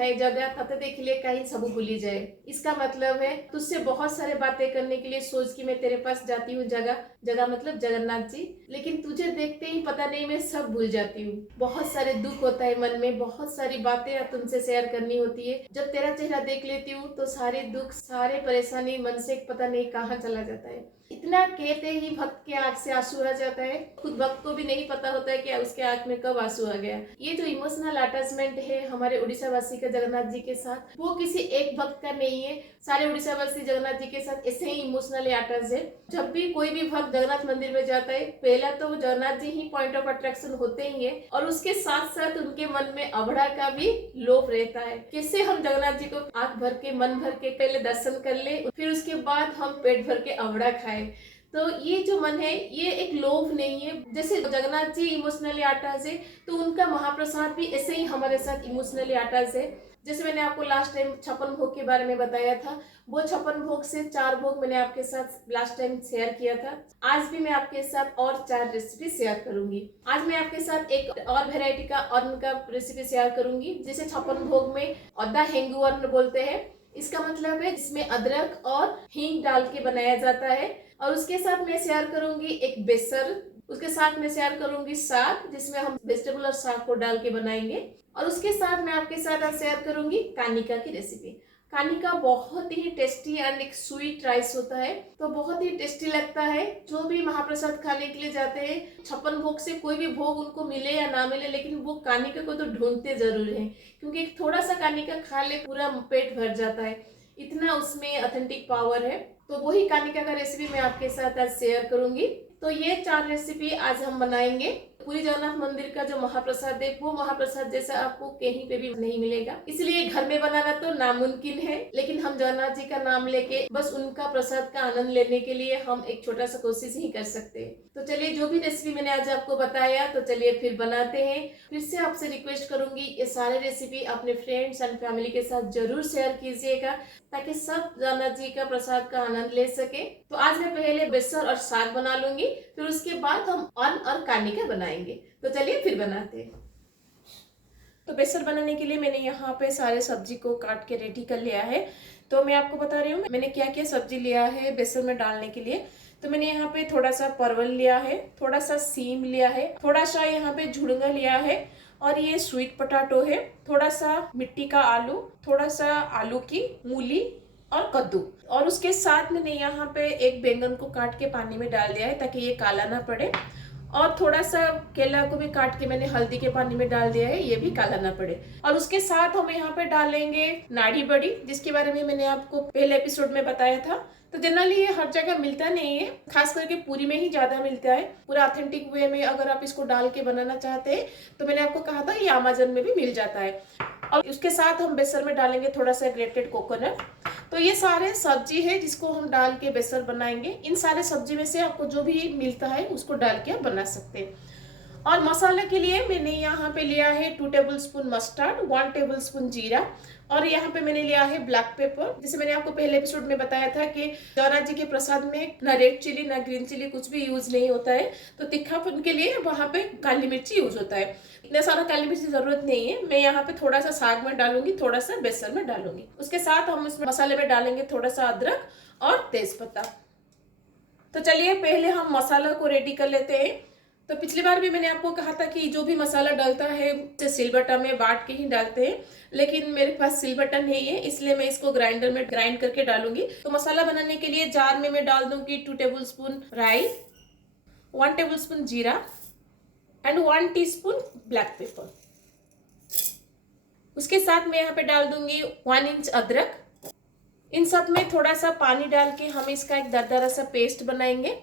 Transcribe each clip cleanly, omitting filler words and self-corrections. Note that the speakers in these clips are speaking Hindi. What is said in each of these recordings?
ठाई जगह तते देखिले कहीं सब भूली जाए। इसका मतलब है तुझसे बहुत सारे बातें करने के लिए सोच कि मैं तेरे पास जाती हूँ, जगह जगह मतलब जगन्नाथ जी, लेकिन तुझे देखते ही पता नहीं मैं सब भूल जाती हूँ। बहुत सारे दुख होता है मन में, बहुत सारी बातें तुमसे शेयर करनी होती है। जब तेरा चेहरा देख लेती हूँ तो सारे दुख सारे परेशानी मन से पता नहीं कहाँ चला जाता है। इतना कहते ही भक्त के आंख से आंसू आ जाता है। खुद भक्त को भी नहीं पता होता है कि उसके आंख में कब आंसू आ गया। ये जो इमोशनल अटैचमेंट है हमारे उड़ीसा वासी का जगन्नाथ जी के साथ, वो किसी एक भक्त का नहीं है, सारे उड़ीसा वासी जगन्नाथ जी के साथ ऐसे ही इमोशनली अटैच है। जब भी कोई भी भक्त जगन्नाथ मंदिर में जाता है, पहला तो जगन्नाथ जी ही पॉइंट ऑफ अट्रैक्शन होते ही है, और उसके साथ साथ उनके मन में अभड़ा का भी लोभ रहता है। कैसे हम जगन्नाथ जी को आंख भर के मन भर के पहले दर्शन कर ले, फिर उसके बाद हम पेट भर के अभड़ा खाए। तो ये जो मन है ये एक लोभ नहीं है। जैसे जगन्नाथ जी इमोशनली अटैच है, तो उनका महाप्रसाद भी ऐसे ही हमारे साथ इमोशनली अटैच है। जैसे मैंने आपको लास्ट टाइम 56 भोग के बारे में बताया था, वो 56 भोग से 4 भोग मैंने आपके साथ लास्ट टाइम शेयर किया था। आज भी मैं आपके साथ और 4 रेसिपी शेयर करूंगी। आज मैं आपके साथ एक और वेराइटी का अन्न का रेसिपी शेयर करूंगी, जिसे 56 भोग में अद्दा हेंगू अन्न बोलते हैं। इसका मतलब है इसमें अदरक और हींग डाल के बनाया जाता है। और उसके साथ मैं शेयर करूंगी एक बेसर, उसके साथ मैं शेयर करूंगी साग, जिसमें हम वेजिटेबल और साग को डाल के बनाएंगे। और उसके साथ मैं आपके साथ आज शेयर करूंगी कानिका की रेसिपी। कानिका बहुत ही टेस्टी एंड एक स्वीट राइस होता है, तो बहुत ही टेस्टी लगता है। जो भी महाप्रसाद खाने के लिए जाते हैं, 56 भोग से कोई भी भोग उनको मिले या ना मिले, लेकिन वो कानिका को तो ढूंढते जरूर हैं, क्योंकि थोड़ा सा कानिका खा ले पूरा पेट भर जाता है, इतना उसमें ऑथेंटिक पावर है। तो वही कानिका का रेसिपी मैं आपके साथ आज शेयर करूंगी। तो ये 4 रेसिपी आज हम बनाएंगे। पूरी जगन्नाथ मंदिर का जो महाप्रसाद है, वो महाप्रसाद जैसा आपको कहीं पे भी नहीं मिलेगा, इसलिए घर में बनाना तो नामुमकिन है, लेकिन हम जगन्नाथ जी का नाम लेके बस उनका प्रसाद का आनंद लेने के लिए हम एक छोटा सा कोशिश ही कर सकते हैं। तो चलिए, जो भी रेसिपी मैंने आज आपको बताया, तो चलिए फिर बनाते हैं। फिर से आपसे रिक्वेस्ट करूंगी, ये सारे रेसिपी अपने फ्रेंड्स एंड फैमिली के साथ जरूर शेयर कीजिएगा, ताकि सब जगन्नाथ जी का प्रसाद का आनंद ले सके। तो आज मैं पहले बेसन और साग बना लूंगी, फिर उसके बाद हम अन्न और कानिका बनाएंगे। तो चलिए फिर बनाते हैं। तो बेसन बनाने के लिए मैंने यहाँ पे सारे सब्जी को काट के रेडी कर लिया है। तो मैं आपको बता रही हूँ मैंने क्या क्या सब्जी लिया है बेसन में डालने के लिए। तो मैंने यहाँ पे थोड़ा सा परवल लिया है, थोड़ा सा सीम लिया है, थोड़ा सा यहाँ पे झुड़ंगा लिया है, और ये स्वीट पोटैटो है, थोड़ा सा मिट्टी का आलू, थोड़ा सा आलू की मूली और कद्दू। और उसके साथ मैंने यहाँ पे एक बैंगन को काट के पानी में डाल दिया है, ताकि ये काला ना पड़े। और थोड़ा सा केला को भी काट के मैंने हल्दी के पानी में डाल दिया है, ये भी काला ना पड़े। और उसके साथ हम यहाँ पे डालेंगे नाड़ी बड़ी, जिसके बारे में मैंने आपको पहले एपिसोड में बताया था। तो जनरली ये हर जगह मिलता नहीं है, खास करके पूरी में ही ज्यादा मिलता है। पूरा ऑथेंटिक वे में अगर आप इसको डाल के बनाना चाहते हैं, तो मैंने आपको कहा था ये अमेज़न में भी मिल जाता है। और उसके साथ हम बेसन में डालेंगे थोड़ा सा ग्रेटेड कोकोनट। तो ये सारे सब्जी है जिसको हम डाल के बेसन बनाएंगे। इन सारे सब्जी में से आपको जो भी मिलता है उसको डाल के आप बना सकते हैं। और मसाले के लिए मैंने यहाँ पे लिया है 2 टेबलस्पून मस्टर्ड, 1 टेबलस्पून जीरा, और यहाँ पे मैंने लिया है ब्लैक पेपर। जैसे मैंने आपको पहले एपिसोड में बताया था कि जगन्नाथ जी के प्रसाद में ना रेड चिली ना ग्रीन चिली कुछ भी यूज नहीं होता है, तो तीखापन के लिए वहाँ पे काली मिर्ची यूज होता है। इतना सारा काली मिर्च की जरूरत नहीं है। मैं यहाँ पे थोड़ा सा साग में डालूंगी, थोड़ा सा बेसन में डालूंगी। उसके साथ हम इसमें मसाले में डालेंगे थोड़ा सा अदरक और तेजपत्ता। तो चलिए पहले हम मसाला को रेडी कर लेते हैं। तो पिछली बार भी मैंने आपको कहा था कि जो भी मसाला डालता है सिलबट्टा में बांट के ही डालते हैं, लेकिन मेरे पास सिलबट्टा नहीं है, इसलिए मैं इसको ग्राइंडर में ग्राइंड करके डालूंगी। तो मसाला बनाने के लिए जार में मैं डाल दूंगी 2 टेबलस्पून राई, 1 टेबलस्पून जीरा एंड 1 टीस्पून ब्लैक पेपर। उसके साथ मैं यहाँ पे डाल दूंगी 1 इंच अदरक। इन सब में थोड़ा सा पानी डाल के हम इसका एक दरदरा सा पेस्ट बनाएंगे।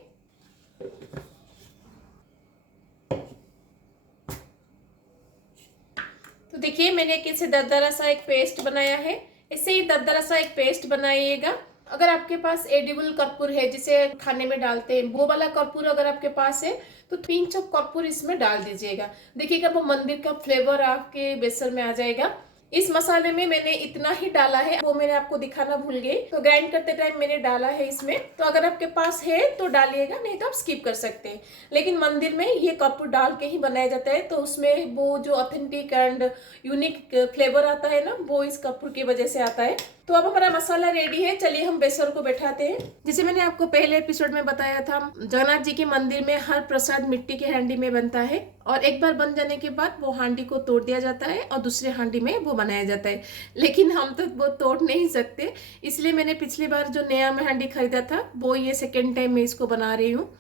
तो देखिए मैंने कैसे दरदरा सा एक पेस्ट बनाया है। इससे ही दरदरा सा एक पेस्ट बनाइएगा। अगर आपके पास एडिबल कर्पूर है, जिसे खाने में डालते हैं, वो वाला कर्पूर अगर आपके पास है तो पिंच ऑफ कर्पूर इसमें डाल दीजिएगा। देखिएगा वो मंदिर का फ्लेवर आपके बेसन में आ जाएगा। इस मसाले में मैंने इतना ही डाला है, वो मैंने आपको दिखाना भूल गई। तो ग्राइंड करते टाइम मैंने डाला है इसमें, तो अगर आपके पास है तो डालिएगा, नहीं तो आप स्किप कर सकते हैं। लेकिन मंदिर में ये कपूर डाल के ही बनाया जाता है, तो उसमें वो जो ऑथेंटिक एंड यूनिक फ्लेवर आता है ना, वो इस कपूर की वजह से आता है। तो अब हमारा मसाला रेडी है, चलिए हम बेसन को बैठाते हैं। जैसे मैंने आपको पहले एपिसोड में बताया था, जगन्नाथ जी के मंदिर में हर प्रसाद मिट्टी के हांडी में बनता है, और एक बार बन जाने के बाद वो हांडी को तोड़ दिया जाता है और दूसरे हांडी में वो बनाया जाता है। लेकिन हम तो वो तोड़ नहीं सकते, इसलिए मैंने पिछली बार जो नया में हांडी खरीदा था, वो ये सेकेंड टाइम मैं इसको बना रही हूँ।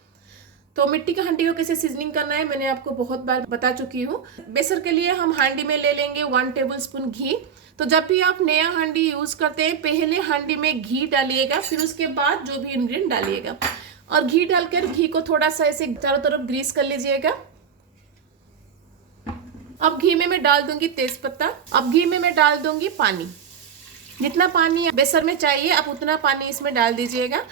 तो मिट्टी का हांडी को कैसे सीजनिंग करना है मैंने आपको बहुत बार बता चुकी हूँ। बेसन के लिए हम हांडी में ले लेंगे 1 टेबल स्पून घी। तो जब भी आप नया हांडी यूज करते हैं, पहले हांडी में घी डालिएगा, फिर उसके बाद जो भी इंग्रेडिएंट डालिएगा, और घी डालकर घी को थोड़ा सा ऐसे चारों तरफ ग्रीस कर लीजिएगा। अब घी में मैं डाल दूंगी तेज पत्ता। अब घी में मैं डाल दूंगी पानी। जितना पानी बेसन में चाहिए आप उतना पानी इसमें डाल दीजिएगा।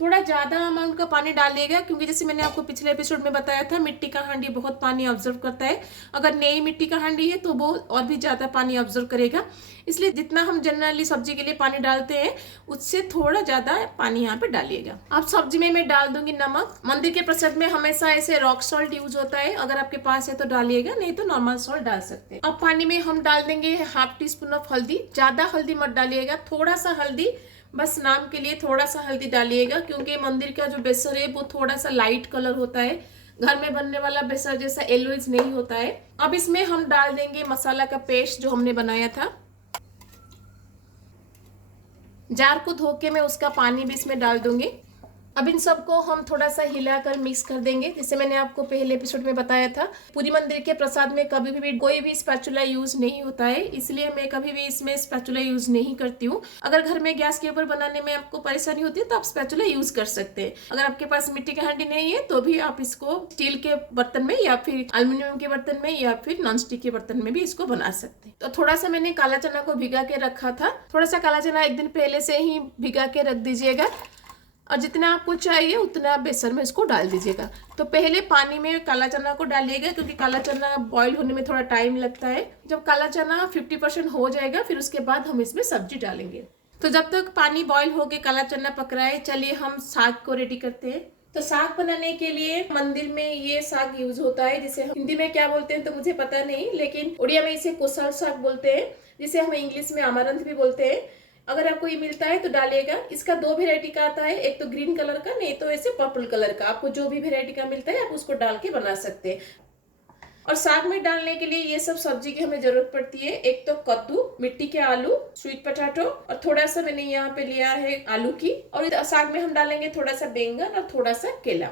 थोड़ा ज़्यादा अमाउंट का पानी डालिएगा, क्योंकि जैसे मैंने आपको पिछले एपिसोड में बताया था, मिट्टी का हांडी बहुत पानी ऑब्जर्व करता है। अगर नई मिट्टी का हांडी है तो वो और भी ज़्यादा पानी ऑब्जर्व करेगा। इसलिए जितना हम जनरली सब्जी के लिए पानी डालते हैं, उससे थोड़ा ज़्यादा पानी यहाँ पे डालिएगा। अब सब्जी में मैं डाल दूंगी नमक। मंदिर के प्रसाद में हमेशा ऐसे रॉक सॉल्ट यूज होता है, अगर आपके पास है तो डालिएगा, नहीं तो नॉर्मल सॉल्ट डाल सकते हैं। अब पानी में हम डाल देंगे ½ टीस्पून ऑफ हल्दी। ज़्यादा हल्दी मत डालिएगा, थोड़ा सा हल्दी, बस नाम के लिए थोड़ा सा हल्दी डालिएगा, क्योंकि मंदिर का जो बेसन है वो थोड़ा सा लाइट कलर होता है, घर में बनने वाला बेसन जैसा येलोइश नहीं होता है। अब इसमें हम डाल देंगे मसाला का पेस्ट जो हमने बनाया था। जार को धो के मैं उसका पानी भी इसमें डाल दूंगी। अब इन सबको हम थोड़ा सा हिलाकर मिक्स कर देंगे। जैसे मैंने आपको पहले एपिसोड में बताया था, पूरी मंदिर के प्रसाद में कभी भी कोई भी स्पैचुला यूज नहीं होता है, इसलिए मैं कभी भी इसमें स्पैचुला यूज नहीं करती हूँ। अगर घर में गैस के ऊपर बनाने में आपको परेशानी होती है तो आप स्पैचुला यूज कर सकते हैं। अगर आपके पास मिट्टी की हांडी नहीं है तो भी आप इसको स्टील के बर्तन में या फिर एल्यूमिनियम के बर्तन में या फिर नॉन स्टिक के बर्तन में भी इसको बना सकते हैं। तो थोड़ा सा मैंने काला चना को भिगा के रखा था। थोड़ा सा काला चना एक दिन पहले से ही भिगा के रख दीजिएगा, और जितना आपको चाहिए उतना बेसन में इसको डाल दीजिएगा। तो पहले पानी में काला चना को डालिएगा, क्योंकि काला चना बॉईल होने में थोड़ा टाइम लगता है। जब काला चना 50% हो जाएगा, फिर उसके बाद हम इसमें सब्जी डालेंगे। तो जब तक पानी बॉईल होके काला चना पक रहा है, चलिए हम साग को रेडी करते हैं। तो साग बनाने के लिए मंदिर में ये साग यूज होता है, जिसे हम हिंदी में क्या बोलते हैं तो मुझे पता नहीं, लेकिन उड़िया में इसे कोसल साग बोलते हैं, जिसे हम इंग्लिश में अमारंथ भी बोलते हैं। अगर आपको ये मिलता है तो डालिएगा। इसका 2 वेराइटी का आता है, एक तो ग्रीन कलर का, नहीं तो ऐसे पर्पल कलर का। आपको जो भी वेराइटी का मिलता है आप उसको डाल के बना सकते हैं। और साग में डालने के लिए ये सब सब्जी की हमें जरूरत पड़ती है। एक तो कद्दू, मिट्टी के आलू, स्वीट पोटैटो, और थोड़ा सा मैंने यहाँ पे लिया है आलू की। और साग में हम डालेंगे थोड़ा सा बैंगन और थोड़ा सा केला।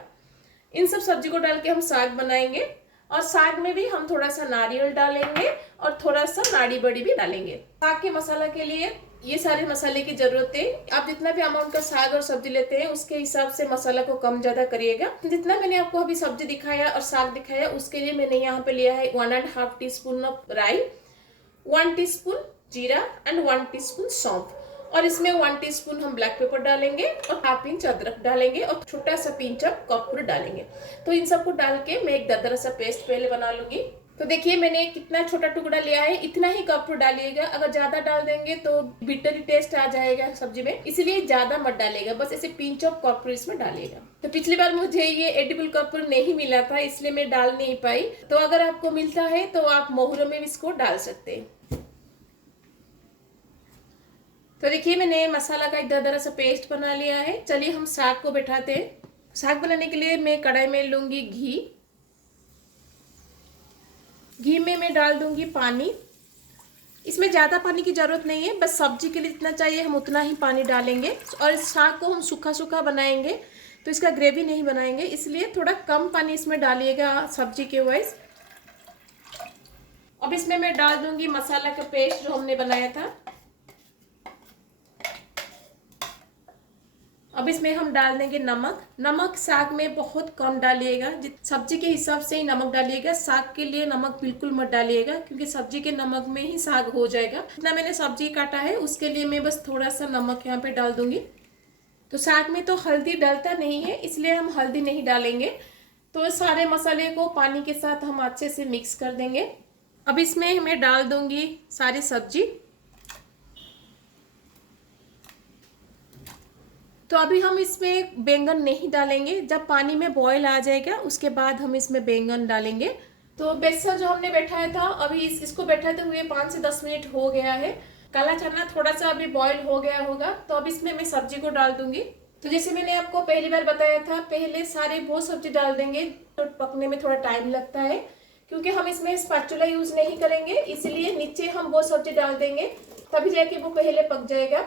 इन सब सब्जी को डाल के हम साग बनाएंगे। और साग में भी हम थोड़ा सा नारियल डालेंगे और थोड़ा सा नाड़ी बड़ी भी डालेंगे। साग के मसाला के लिए ये सारे मसाले की जरूरत है। आप जितना भी अमाउंट का साग और सब्जी लेते हैं उसके हिसाब से मसाला को कम ज्यादा करिएगा। जितना मैंने आपको अभी सब्जी दिखाया और साग दिखाया, उसके लिए मैंने यहाँ पे लिया है 1½ टीस्पून ऑफ राई, 1 टीस्पून जीरा एंड 1 टीस्पून सौंफ। और इसमें 1 टीस्पून हम ब्लैक पेपर डालेंगे और ½ इंच अदरक डालेंगे और छोटा सा पिंच ऑफ कपूर डालेंगे। तो इन सबको डाल के मैं एक दरदरा सा पेस्ट पहले बना लूंगी। तो देखिए मैंने कितना छोटा टुकड़ा लिया है, इतना ही कपूर डालिएगा। अगर ज्यादा डाल देंगे तो बिटरी टेस्ट आ जाएगा सब्जी में, इसलिए ज्यादा मत डालिएगा, बस ऐसे पिंच ऑफ कपूर इसमें डालिएगा। तो पिछली बार मुझे ये एडिबल कपूर नहीं मिला था, इसलिए मैं डाल नहीं पाई। तो अगर आपको मिलता है तो आप मोहरों में इसको डाल सकते हैं। तो देखिए मैंने मसाला का एक दरदरा सा पेस्ट बना लिया है। चलिए हम साग को बैठाते हैं। साग बनाने के लिए मैं कढ़ाई में लूंगी घी। घी में मैं डाल दूंगी पानी। इसमें ज़्यादा पानी की ज़रूरत नहीं है, बस सब्जी के लिए जितना चाहिए हम उतना ही पानी डालेंगे। और इस साग को हम सूखा सूखा बनाएंगे, तो इसका ग्रेवी नहीं बनाएंगे, इसलिए थोड़ा कम पानी इसमें डालिएगा सब्जी के वाइज। अब इसमें मैं डाल दूंगी मसाला का पेस्ट जो हमने बनाया था। अब इसमें हम डाल देंगे नमक। नमक साग में बहुत कम डालिएगा, सब्जी के हिसाब से ही नमक डालिएगा। साग के लिए नमक बिल्कुल मत डालिएगा, क्योंकि सब्जी के नमक में ही साग हो जाएगा। जितना मैंने सब्जी काटा है उसके लिए मैं बस थोड़ा सा नमक यहाँ पे डाल दूंगी। तो साग में तो हल्दी डलता नहीं है, इसलिए हम हल्दी नहीं डालेंगे। तो सारे मसाले को पानी के साथ हम अच्छे से मिक्स कर देंगे। अब इसमें मैं डाल दूंगी सारी सब्जी। तो अभी हम इसमें बैंगन नहीं डालेंगे, जब पानी में बॉईल आ जाएगा उसके बाद हम इसमें बैंगन डालेंगे। तो बेसन जो हमने बैठाया था अभी इसको बैठाते हुए 5 से 10 मिनट हो गया है। काला चना थोड़ा सा अभी बॉईल हो गया होगा, तो अब इसमें मैं सब्जी को डाल दूंगी। तो जैसे मैंने आपको पहली बार बताया था, पहले सारे वो सब्जी डाल देंगे तो पकने में थोड़ा टाइम लगता है, क्योंकि हम इसमें स्पैचुला यूज नहीं करेंगे, इसलिए नीचे हम वो सब्जी डाल देंगे, तभी जाके वो पहले पक जाएगा।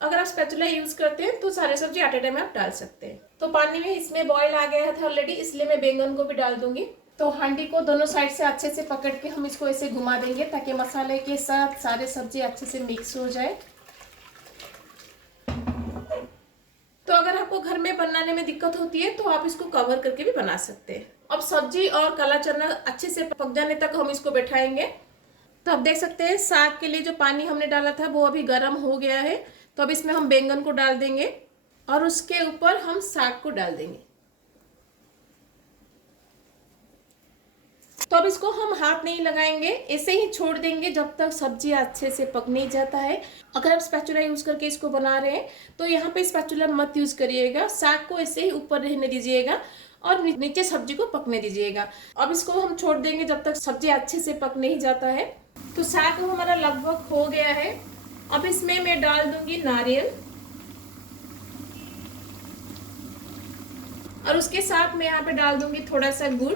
अगर आप स्पैचुला यूज करते हैं तो सारे सब्जी एट ए टाइम आप डाल सकते हैं। तो पानी में इसमें बॉईल आ गया था ऑलरेडी, इसलिए मैं बैंगन को भी डाल दूंगी। तो हांडी को दोनों साइड से अच्छे से पकड़ के हम इसको ऐसे घुमा देंगे ताकि मसाले के साथ सारे सब्जी अच्छे से मिक्स हो जाए। तो अगर आपको घर में बनाने में दिक्कत होती है तो आप इसको कवर करके भी बना सकते हैं। अब सब्जी और काला चना अच्छे से पक जाने तक हम इसको बैठाएंगे। तो आप देख सकते हैं साग के लिए जो पानी हमने डाला था वो अभी गर्म हो गया है। तो अब इसमें हम बैंगन को डाल देंगे और उसके ऊपर हम साग को डाल देंगे। तो अब इसको हम हाथ नहीं लगाएंगे, ऐसे ही छोड़ देंगे जब तक सब्जी अच्छे से पक नहीं जाता है। अगर आप स्पैचुला यूज करके इसको बना रहे हैं तो यहाँ पे स्पैचुला मत यूज करिएगा, साग को ऐसे ही ऊपर रहने दीजिएगा और नीचे सब्जी को पकने दीजिएगा। अब इसको हम छोड़ देंगे जब तक सब्जी अच्छे से पक नहीं जाता है। तो साग हमारा लगभग हो गया है। अब इसमें मैं डाल दूंगी नारियल और उसके साथ मैं यहाँ पे डाल दूंगी थोड़ा सा गुड़,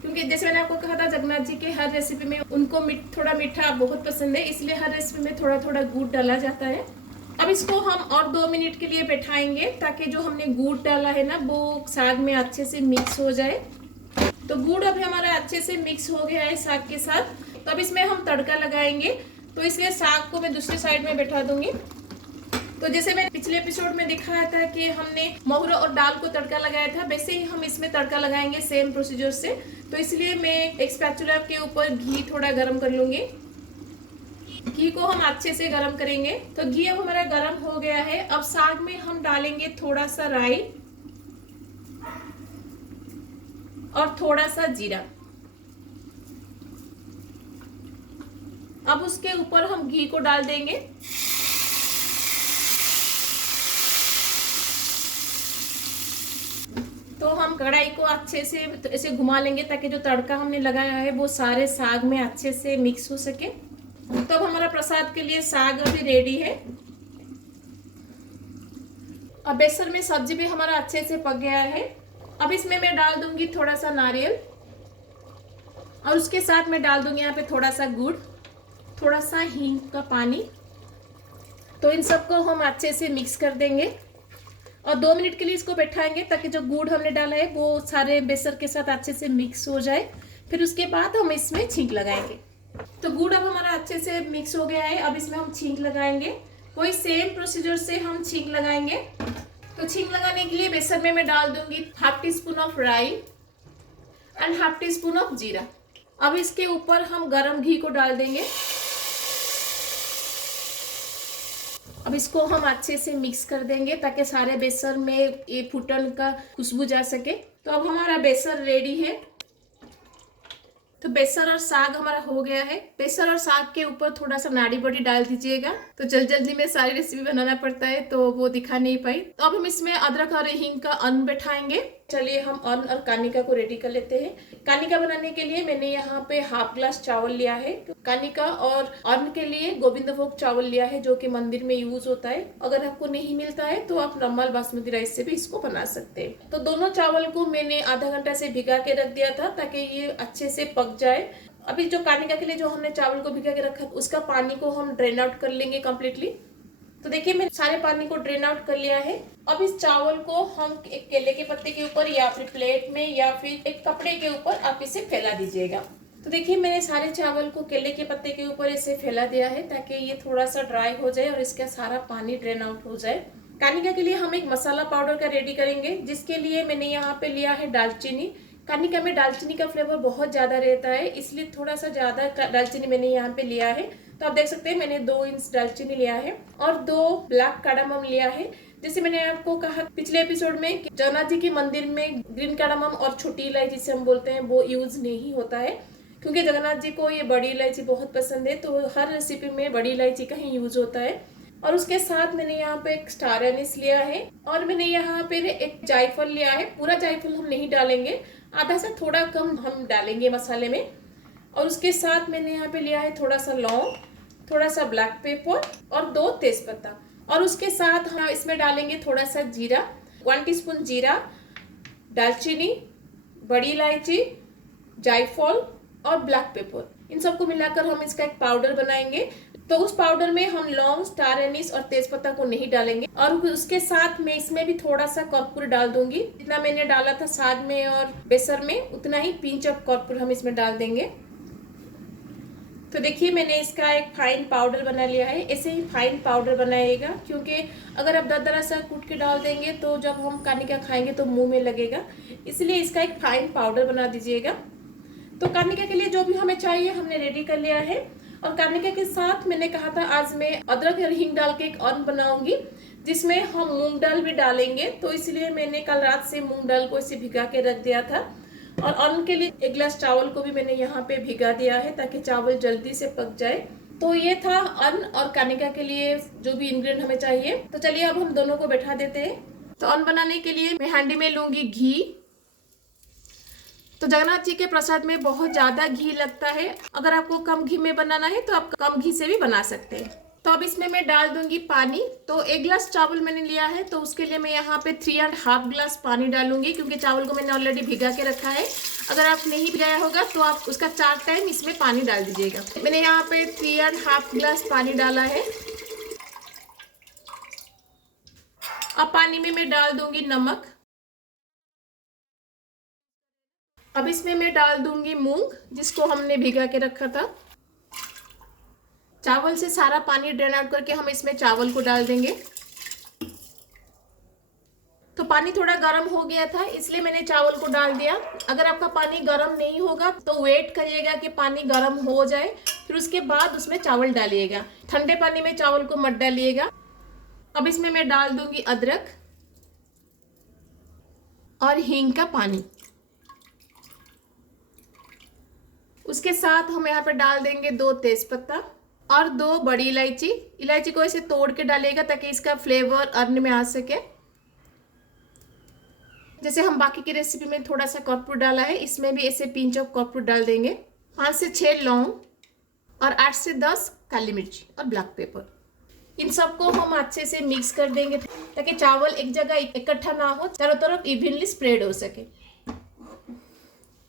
क्योंकि जैसे मैंने आपको कहा था जगन्नाथ जी के हर रेसिपी में उनको थोड़ा मीठा बहुत पसंद है, इसलिए हर रेसिपी में थोड़ा थोड़ा गुड़ डाला जाता है। अब इसको हम और 2 मिनट के लिए बैठाएंगे ताकि जो हमने गुड़ डाला है ना वो साग में अच्छे से मिक्स हो जाए। तो गुड़ अभी हमारा अच्छे से मिक्स हो गया है साग के साथ। तो अब इसमें हम तड़का लगाएंगे, तो इसलिए साग को मैं दूसरी साइड में बैठा दूंगी। तो जैसे मैंने पिछले एपिसोड में दिखाया था कि हमने मोहरा और दाल को तड़का लगाया था, वैसे ही हम इसमें तड़का लगाएंगे सेम प्रोसीजर से। तो इसलिए मैं एक स्पैचुला के ऊपर घी थोड़ा गरम कर लूंगी। घी को हम अच्छे से गरम करेंगे। तो घी अब हमारा गरम हो गया है। अब साग में हम डालेंगे थोड़ा सा राई और थोड़ा सा जीरा। अब उसके ऊपर हम घी को डाल देंगे। तो हम कढ़ाई को अच्छे से ऐसे घुमा लेंगे ताकि जो तड़का हमने लगाया है वो सारे साग में अच्छे से मिक्स हो सके। तो अब हमारा प्रसाद के लिए साग अभी रेडी है। अब बेसन में सब्जी भी हमारा अच्छे से पक गया है। अब इसमें मैं डाल दूंगी थोड़ा सा नारियल और उसके साथ मैं डाल दूंगी यहाँ पे थोड़ा सा गुड़, थोड़ा सा हींग का पानी। तो इन सबको हम अच्छे से मिक्स कर देंगे और 2 मिनट के लिए इसको बैठाएंगे ताकि जो गुड़ हमने डाला है वो सारे बेसन के साथ अच्छे से मिक्स हो जाए। फिर उसके बाद हम इसमें छींक लगाएंगे। तो गुड़ अब हमारा अच्छे से मिक्स हो गया है। अब इसमें हम छींक लगाएंगे, वही सेम प्रोसीजर से हम छींक लगाएंगे। तो छींक लगाने के लिए बेसन में मैं डाल दूंगी 1/2 टीस्पून ऑफ राई एंड 1/2 टीस्पून ऑफ जीरा। अब इसके ऊपर हम गरम घी को डाल देंगे। अब इसको हम अच्छे से मिक्स कर देंगे ताकि सारे बेसन में ये फूटन का खुशबू जा सके। तो अब हमारा बेसन रेडी है। तो बेसन और साग हमारा हो गया है। बेसन और साग के ऊपर थोड़ा सा नाड़ी बड़ी डाल दीजिएगा। तो जल्दी में सारी रेसिपी बनाना पड़ता है तो वो दिखा नहीं पाई। तो अब हम इसमें अदरक और हींग का अन्न बैठाएंगे। चलिए हम अन्न और कानिका को रेडी कर लेते हैं। कानिका बनाने के लिए मैंने यहाँ पे 1/2 ग्लास चावल लिया है। कानिका और अन्न के लिए गोविंदभोग चावल लिया है जो कि मंदिर में यूज होता है। अगर आपको नहीं मिलता है तो आप नॉर्मल बासमती राइस से भी इसको बना सकते हैं। तो दोनों चावल को मैंने आधा घंटा से भिगा के रख दिया था ताकि ये अच्छे से पक जाए। अभी जो कानिका के लिए जो हमने चावल को भिगा के रखा उसका पानी को हम ड्रेन आउट कर लेंगे कम्प्लीटली। तो देखिए मैंने सारे पानी को ड्रेन आउट कर लिया है। अब इस चावल को हम एक केले के पत्ते के ऊपर या फिर प्लेट में या फिर एक कपड़े के ऊपर आप इसे फैला दीजिएगा। तो देखिए मैंने सारे चावल को केले के पत्ते के ऊपर इसे फैला दिया है ताकि ये थोड़ा सा ड्राई हो जाए और इसका सारा पानी ड्रेन आउट हो जाए। कानिका के लिए हम एक मसाला पाउडर का रेडी करेंगे, जिसके लिए मैंने यहाँ पे लिया है दालचीनी। कानिका में दालचीनी का फ्लेवर बहुत ज़्यादा रहता है, इसलिए थोड़ा सा ज़्यादा दालचीनी मैंने यहाँ पे लिया है। तो आप देख सकते हैं मैंने 2 इंच दालचीनी लिया है और 2 ब्लैक कार्डामम लिया है। जैसे मैंने आपको कहा पिछले एपिसोड में कि जगन्नाथ जी के मंदिर में ग्रीन कार्डामम और छोटी इलायची जिसे हम बोलते हैं वो यूज नहीं होता है, क्योंकि जगन्नाथ जी को ये बड़ी इलायची बहुत पसंद है, तो हर रेसिपी में बड़ी इलायची का ही यूज होता है। और उसके साथ मैंने यहाँ पे एक स्टार एनिस लिया है और मैंने यहाँ पे एक जायफल लिया है। पूरा जायफल हम नहीं डालेंगे, आधा से थोड़ा कम हम डालेंगे मसाले में। और उसके साथ मैंने यहाँ पे लिया है थोड़ा सा लौंग, थोड़ा सा ब्लैक पेपर और 2 तेजपत्ता। और उसके साथ हम इसमें डालेंगे थोड़ा सा जीरा, 1 टीस्पून जीरा, दालचीनी, बड़ी इलायची, जायफल और ब्लैक पेपर। इन सबको मिलाकर हम इसका एक पाउडर बनाएंगे। तो उस पाउडर में हम लौंग, स्टार एनिस और तेजपत्ता को नहीं डालेंगे। और उसके साथ में इसमें भी थोड़ा सा कपूर डाल दूंगी। जितना मैंने डाला था साग में और बेसन में उतना ही पिंच ऑफ कपूर हम इसमें डाल देंगे। तो देखिए मैंने इसका एक फाइन पाउडर बना लिया है। ऐसे ही फाइन पाउडर बनाइएगा, क्योंकि अगर आप दरदरा सा कूट के डाल देंगे तो जब हम कानिका खाएंगे तो मुंह में लगेगा, इसलिए इसका एक फाइन पाउडर बना दीजिएगा। तो कानिका के लिए जो भी हमें चाहिए हमने रेडी कर लिया है। और कानिका के साथ मैंने कहा था आज मैं अदरक और हींग डाल के एक अन्न बनाऊंगी, जिसमें हम मूंग दाल भी डालेंगे। तो इसलिए मैंने कल रात से मूंग दाल को इसे भिगा के रख दिया था। और अन्न के लिए 1 गिलास चावल को भी मैंने यहाँ पे भिगा दिया है ताकि चावल जल्दी से पक जाए। तो ये था अन्न और कानिका के लिए जो भी इंग्रेडिएंट हमें चाहिए। तो चलिए अब हम दोनों को बैठा देते हैं। तो अन्न बनाने के लिए मैं हांडी में लूंगी घी। तो जगन्नाथ जी के प्रसाद में बहुत ज्यादा घी लगता है। अगर आपको कम घी में बनाना है तो आप कम घी से भी बना सकते हैं। तो अब इसमें मैं डाल दूंगी पानी। तो 1 गिलास चावल मैंने लिया है, तो उसके लिए मैं यहाँ पे 3.5 गिलास पानी डालूंगी, क्योंकि चावल को मैंने ऑलरेडी भिगा के रखा है। अगर आप नहीं भिगाया होगा तो आप उसका 4 टाइम इसमें पानी डाल दीजिएगा। मैंने यहाँ पे 3.5 गिलास पानी डाला है। अब पानी में मैं डाल दूंगी नमक। अब इसमें मैं डाल दूंगी मूंग, जिसको हमने भिगा के रखा था। चावल से सारा पानी ड्रेन आउट करके हम इसमें चावल को डाल देंगे। तो पानी थोड़ा गर्म हो गया था, इसलिए मैंने चावल को डाल दिया। अगर आपका पानी गर्म नहीं होगा तो वेट करिएगा कि पानी गर्म हो जाए, फिर उसके बाद उसमें चावल डालिएगा। ठंडे पानी में चावल को मत डालिएगा। अब इसमें मैं डाल दूंगी अदरक और हींग का पानी। उसके साथ हम यहाँ पे डाल देंगे 2 तेजपत्ता और 2 बड़ी इलायची। इलायची को ऐसे तोड़ के डालिएगा ताकि इसका फ्लेवर अन्न में आ सके। जैसे हम बाकी की रेसिपी में थोड़ा सा कपूर डाला है, इसमें भी ऐसे पिंच ऑफ कपूर डाल देंगे। 5 से 6 लौंग और 8 से 10 काली मिर्ची और ब्लैक पेपर। इन सबको हम अच्छे से मिक्स कर देंगे ताकि चावल एक जगह इकट्ठा ना हो, चारों तरफ इवनली स्प्रेड हो सके।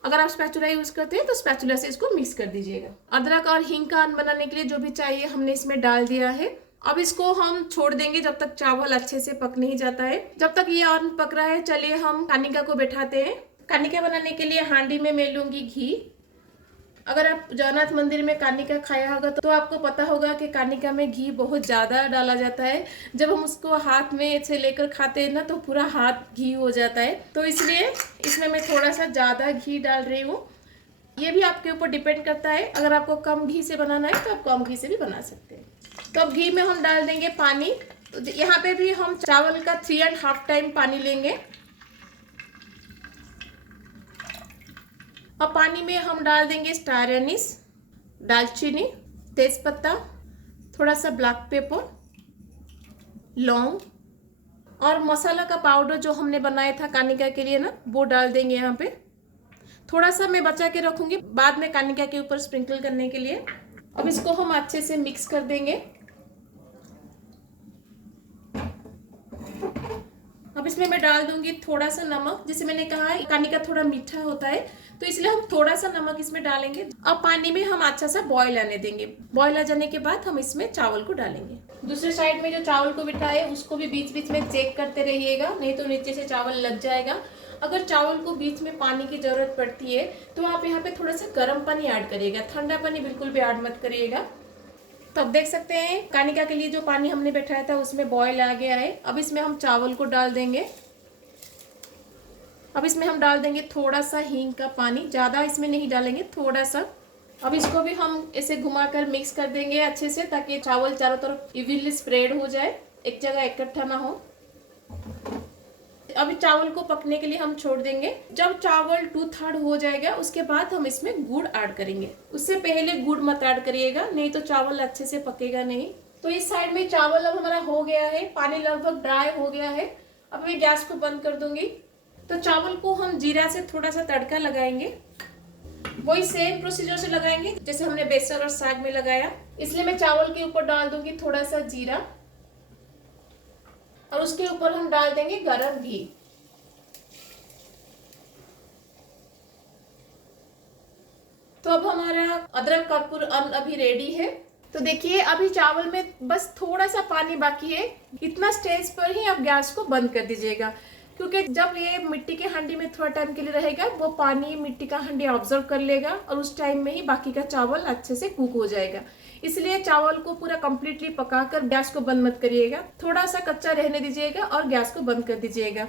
अगर आप स्पैचुला यूज करते हैं तो स्पैचुला से इसको मिक्स कर दीजिएगा। अदरक और हींग का अन्न बनाने के लिए जो भी चाहिए हमने इसमें डाल दिया है। अब इसको हम छोड़ देंगे जब तक चावल अच्छे से पक नहीं जाता है। जब तक ये अन्न पक रहा है चलिए हम कानिका को बैठाते हैं। कानिका बनाने के लिए हांडी में मैं लूंगी घी। अगर आप जगन्नाथ मंदिर में कानिका खाया होगा तो आपको पता होगा कि कानिका में घी बहुत ज़्यादा डाला जाता है। जब हम उसको हाथ में से लेकर खाते हैं ना तो पूरा हाथ घी हो जाता है। तो इसलिए इसमें मैं थोड़ा सा ज़्यादा घी डाल रही हूँ। ये भी आपके ऊपर डिपेंड करता है। अगर आपको कम घी से बनाना है तो आप कम घी से भी बना सकते हैं। तो अब घी में हम डाल देंगे पानी। तो यहाँ पे भी हम चावल का 3.5 टाइम पानी लेंगे। अब पानी में हम डाल देंगे स्टार एनिस, दालचीनी, तेजपत्ता, थोड़ा सा ब्लैक पेपर, लौंग और मसाला का पाउडर जो हमने बनाया था कानिका के लिए ना, वो डाल देंगे यहाँ पे। थोड़ा सा मैं बचा के रखूंगी बाद में कानिका के ऊपर स्प्रिंकल करने के लिए। अब इसको हम अच्छे से मिक्स कर देंगे। अब इसमें मैं डाल दूंगी थोड़ा सा नमक। जैसे मैंने कहा है कानिका थोड़ा मीठा होता है तो इसलिए हम थोड़ा सा नमक इसमें डालेंगे। अब पानी में हम अच्छा सा बॉईल आने देंगे। बॉईल आ जाने के बाद हम इसमें चावल को डालेंगे। दूसरे साइड में जो चावल को बिठाए उसको भी बीच बीच में चेक करते रहिएगा, नहीं तो नीचे से चावल लग जाएगा। अगर चावल को बीच में पानी की जरूरत पड़ती है तो आप यहाँ पे थोड़ा सा गर्म पानी ऐड करिएगा, ठंडा पानी बिल्कुल भी ऐड मत करिएगा। तो अब देख सकते हैं कानिका के लिए जो पानी हमने बैठाया था उसमें बॉयल आ गया है। अब इसमें हम चावल को डाल देंगे। अब इसमें हम डाल देंगे थोड़ा सा हींग का पानी, ज़्यादा इसमें नहीं डालेंगे, थोड़ा सा। अब इसको भी हम ऐसे घुमाकर मिक्स कर देंगे अच्छे से ताकि चावल चारों तरफ इवनली स्प्रेड हो जाए, एक जगह इकट्ठा ना हो। अभी चावल को पकने के लिए हम छोड़ देंगे। जब चावल 2/3 हो जाएगा उसके बाद हम इसमें गुड़ ऐड करेंगे। उससे पहले गुड़ मत ऐड करिएगा, नहीं तो चावल अच्छे से पकेगा नहीं। तो इस साइड में चावल अब हमारा हो गया है, पानी लगभग ड्राई हो गया है। अब मैं गैस को बंद कर दूंगी। तो चावल को हम जीरा से थोड़ा सा तड़का लगाएंगे, वही सेम प्रोसीजर से लगाएंगे जैसे हमने बेसन और साग में लगाया। इसलिए मैं चावल के ऊपर डाल दूंगी थोड़ा सा जीरा और उसके ऊपर हम डाल देंगे गरम घी। तो अब हमारा अदरक कर्पूर अभी रेडी है। तो देखिए अभी चावल में बस थोड़ा सा पानी बाकी है। इतना स्टेज पर ही आप गैस को बंद कर दीजिएगा, क्योंकि जब ये मिट्टी के हांडी में थोड़ा टाइम के लिए रहेगा वो पानी मिट्टी का हांडी ऑब्जर्व कर लेगा और उस टाइम में ही बाकी का चावल अच्छे से कुक हो जाएगा। इसलिए चावल को पूरा कंप्लीटली पकाकर गैस को बंद मत करिएगा, थोड़ा सा कच्चा रहने दीजिएगा और गैस को बंद कर दीजिएगा।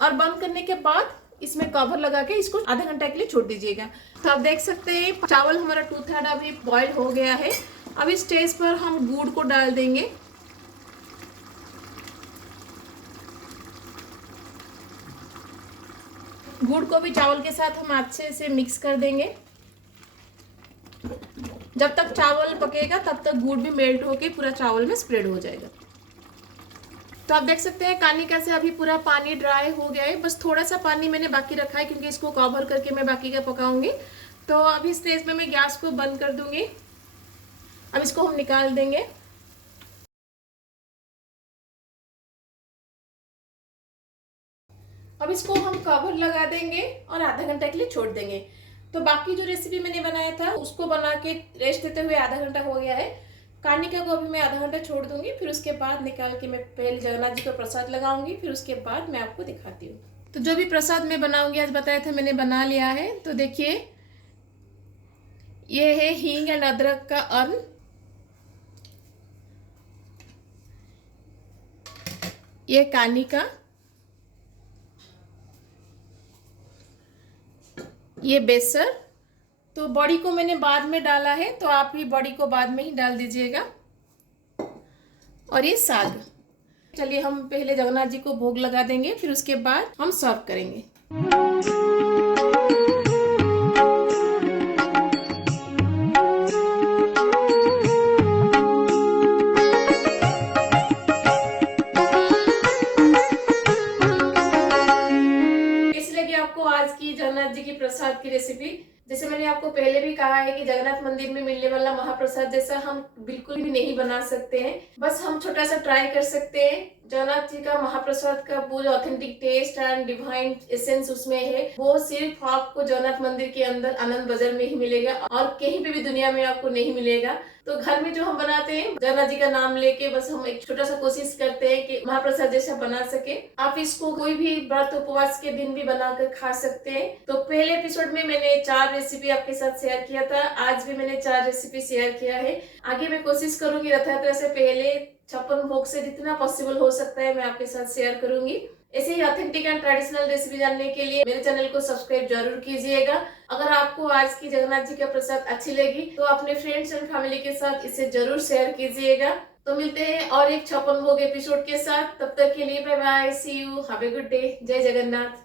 और बंद करने के बाद इसमें कवर लगा के इसको आधा घंटा के लिए छोड़ दीजिएगा। तो आप देख सकते हैं चावल हमारा 2/3 अभी बॉयल हो गया है। अब इस स्टेज पर हम गुड़ को डाल देंगे। गुड़ को भी चावल के साथ हम अच्छे से मिक्स कर देंगे। जब तक चावल पकेगा तब तक गुड़ भी मेल्ट होके पूरा चावल में स्प्रेड हो जाएगा। तो आप देख सकते हैं कानिका से अभी पूरा पानी ड्राई हो गया है। बस थोड़ा सा पानी मैंने बाकी रखा है क्योंकि इसको कवर करके मैं बाकी का पकाऊंगी। तो अभी इस स्टेज में मैं गैस को बंद कर दूंगी। अब इसको हम निकाल देंगे। अब इसको हम कवर लगा देंगे और आधा घंटा के लिए छोड़ देंगे। तो बाकी जो रेसिपी मैंने बनाया था उसको बना के रेस्ट देते हुए आधा घंटा हो गया है। कानिका को अभी मैं आधा घंटा छोड़ दूंगी, फिर उसके बाद निकाल के मैं पहले जगन्नाथ जी को प्रसाद लगाऊंगी, फिर उसके बाद मैं आपको दिखाती हूँ। तो जो भी प्रसाद मैं बनाऊंगी आज बताया था मैंने बना लिया है। तो देखिए ये है हींग एंड अदरक का अन्न, ये कानिका, ये बेसन। तो बड़ी को मैंने बाद में डाला है, तो आप भी बड़ी को बाद में ही डाल दीजिएगा। और ये साग। चलिए हम पहले जगन्नाथ जी को भोग लगा देंगे, फिर उसके बाद हम सर्व करेंगे। आपको आज की जगन्नाथ जी की प्रसाद की रेसिपी, जैसे मैंने आपको पहले भी कहा है कि जगन्नाथ मंदिर में मिलने वाला महाप्रसाद जैसा हम बिल्कुल भी नहीं बना सकते हैं। बस हम छोटा सा ट्राई कर सकते हैं। जगन्नाथ जी का महाप्रसाद का वो जो authentic taste and divine essence उसमें है, वो सिर्फ आपको जगन्नाथ मंदिर के अंदर आनंद बाजार में ही मिलेगा और कहीं पे भी दुनिया में आपको नहीं मिलेगा। तो घर में जो हम बनाते हैं जगन्नाथ जी का नाम लेके बस हम एक छोटा सा कोशिश करते हैं कि महाप्रसाद जैसा बना सके। आप इसको कोई भी व्रत उपवास के दिन भी बनाकर खा सकते हैं। तो पहले एपिसोड में मैंने 4 रेसिपी आपके साथ शेयर किया था, आज भी मैंने 4 रेसिपी शेयर किया है। आगे मैं कोशिश करूंगी रथ यात्रा से पहले 56 भोग से जितना पॉसिबल हो सकता है मैं आपके साथ शेयर करूंगी। ऐसे ही ऑथेंटिक एंड ट्रेडिशनल रेसिपी जानने के लिए मेरे चैनल को सब्सक्राइब जरूर कीजिएगा। अगर आपको आज की जगन्नाथ जी का प्रसाद अच्छी लगी तो अपने फ्रेंड्स एंड फैमिली के साथ इसे जरूर शेयर कीजिएगा। तो मिलते हैं और एक 56 भोग एपिसोड के साथ। तब तक के लिए bye bye, see you, have a good day, जय जगन्नाथ।